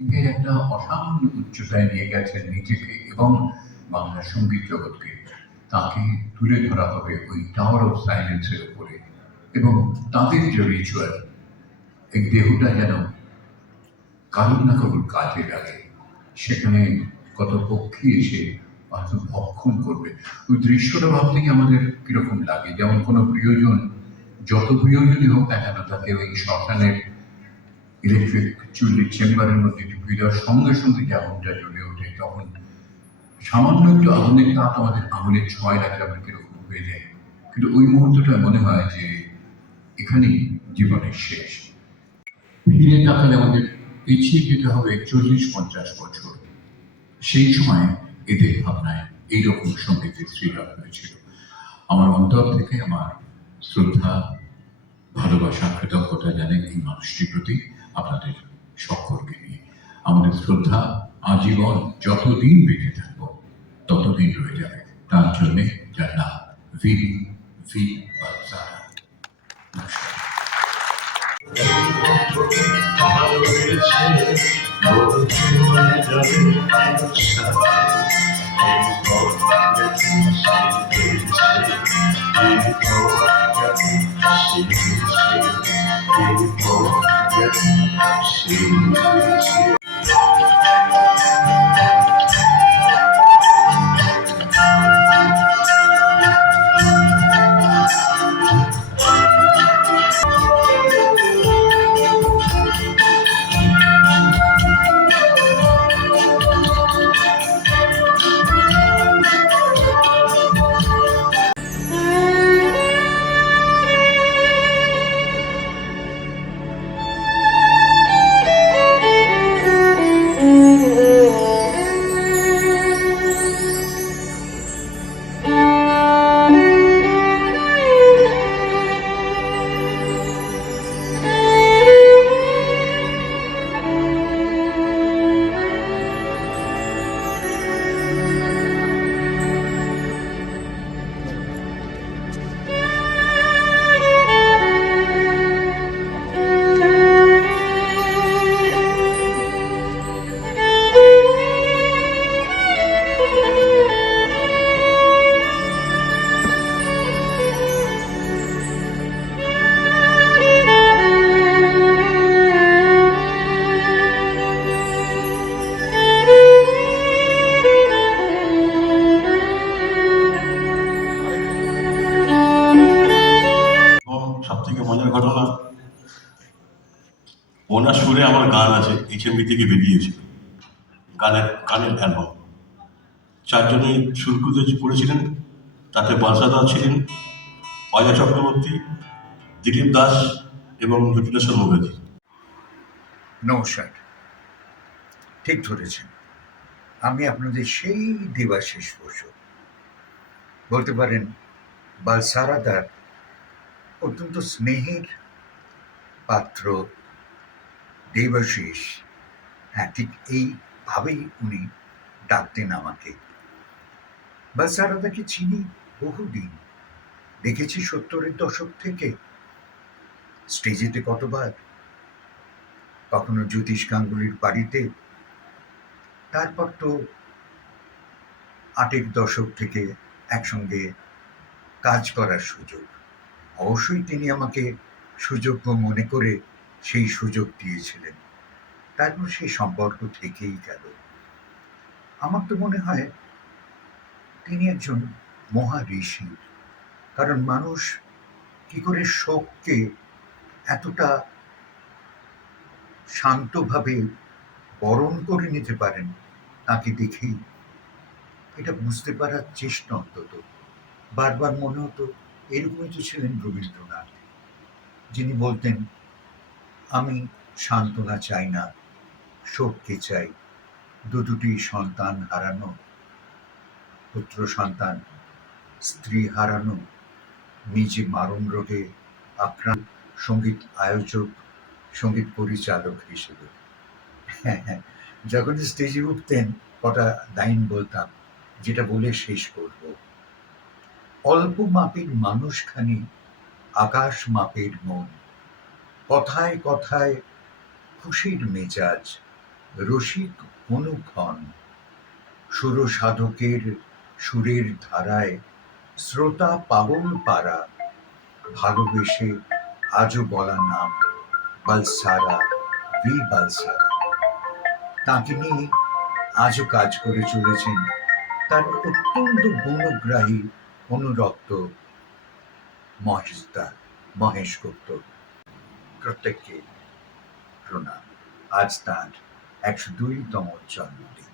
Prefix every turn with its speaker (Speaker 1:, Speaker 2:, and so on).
Speaker 1: একটা অসামান্য উচ্চতায় নিয়ে গেছেন নিজেকে এবং বাংলা সংগীত জগৎকে। তাকে তুলে ধরা হবে ওই টাওয়ার অফ সাইলেন্সের উপরে এবং তাদের যে রিচুয়াল এই দেহটা যেন কারুর না কারুর কাজে লাগে। সেখানে কত পক্ষী এসে হয়তো ভক্ষণ করবে। ওই দৃশ্যটা ভাবতেই আমাদের কীরকম লাগে। যেমন কোনো প্রিয়জন, যত প্রিয়জনই হোক না কেন, তাকে ওই শ্মশানের ইলেকট্রিক চুল্লির চেম্বারের মধ্যে ঢুকিয়ে দেওয়ার সঙ্গে সঙ্গে যে আগুনটা জ্বলে ওঠে। তখন সামান্য একটু আগুনের তাপ আমাদের আগুনের ছোঁয়ায় লাগলে আমরা কীরকম হয়ে যায়। কিন্তু ওই মুহূর্তটা মনে হয় যে এখানেই জীবনের শেষ। ফিরে তাকালে আমাদের পিছিয়ে যেতে হবে চল্লিশ পঞ্চাশ বছর। সেই সময় এদের ভাবনায় এইরকম সঙ্গীতের সৃজন হয়েছিল আমার অন্তর থেকে আমার শ্রদ্ধা, ভালোবাসা, কৃতজ্ঞতা জানাই এই মানুষটির প্রতি। আপনাদের সকলকে নিয়ে। আমাদের শ্রদ্ধা আজীবন যতদিন বেঁচে থাকব, ততদিন রয়ে যাবে। তার জন্যে যার নাম ভি ভি বালসারা। 嗯。
Speaker 2: ওনার সুরে আমার গান আছে এইচএমবি থেকে বেরিয়েছিল। গানের গানের অ্যালবাম চারজনই সুরকুতে পড়েছিলেন, তাতে বালসাদা ছিলেন, অজয় চক্রবর্তী, দিলীপ দাস এবং জটিলেশ্বর মুখার্জি।
Speaker 1: নমস্কার। ঠিক ধরেছেন। আমি আপনাদের সেই দেবাশিস বসু। বলতে পারেন বালসারাদার অত্যন্ত স্নেহের পাত্র দেবাশিস হ্যাঁ ঠিক এইভাবেই উনি ডাকতেন আমাকে। বালসারাদাকে চিনি বহুদিন। দেখেছি সত্তরের দশক থেকে। স্টেজেতে কতবার? কখনো জ্যোতিষ গাঙ্গুলির বাড়িতে। তারপর তো আটের দশক থেকে একসঙ্গে কাজ করার সুযোগ। অবশ্যই তিনি আমাকে সুযোগ্য মনে করে সেই সুযোগ দিয়েছিলেন। তারপর সেই সম্পর্ক থেকেই গেল। আমার তো মনে হয় তিনি একজন মহা ঋষি। কারণ মানুষ কি করে শোককে এতটা শান্তভাবে বরণ করে নিতে পারেন, তাকে দেখেই। এটা বুঝতে পারার চেষ্টা অন্তত। বারবার মনে হতো এরকমই তো ছিলেন রবীন্দ্রনাথ। যিনি বলতেন আমি সান্ত্বনা চাই না, শক্তি চাই দু দুটি সন্তান হারানো, পুত্র সন্তান, স্ত্রী হারানো, নিজে মারণ রোগে আক্রান্ত, সংগীত আয়োজক, সংগীত পরিচালক হিসেবে। হ্যাঁ হ্যাঁ যখন স্টেজে উঠতেন, কটা লাইন বলতাম, যেটা বলে শেষ করব। অল্প মাপের মানুষখানি, আকাশ মাপের মন। কথায় কথায় খুশির মেজাজ, রসিক অনুক্ষণ। সুরসাধকের সুরের ধারায় শ্রোতা পাগল পারা ভালোবেসে আজও বলা নাম বালসারা, ভি বালসারা। তাকে নিয়ে আজও কাজ করে চলেছেন তার অত্যন্ত গুণগ্রাহী অনুরক্ত মহেশদা, মহেশ গুপ্ত। প্রত্যেককে প্রণাম। আজ তার একশো দুইতম জন্মদিন।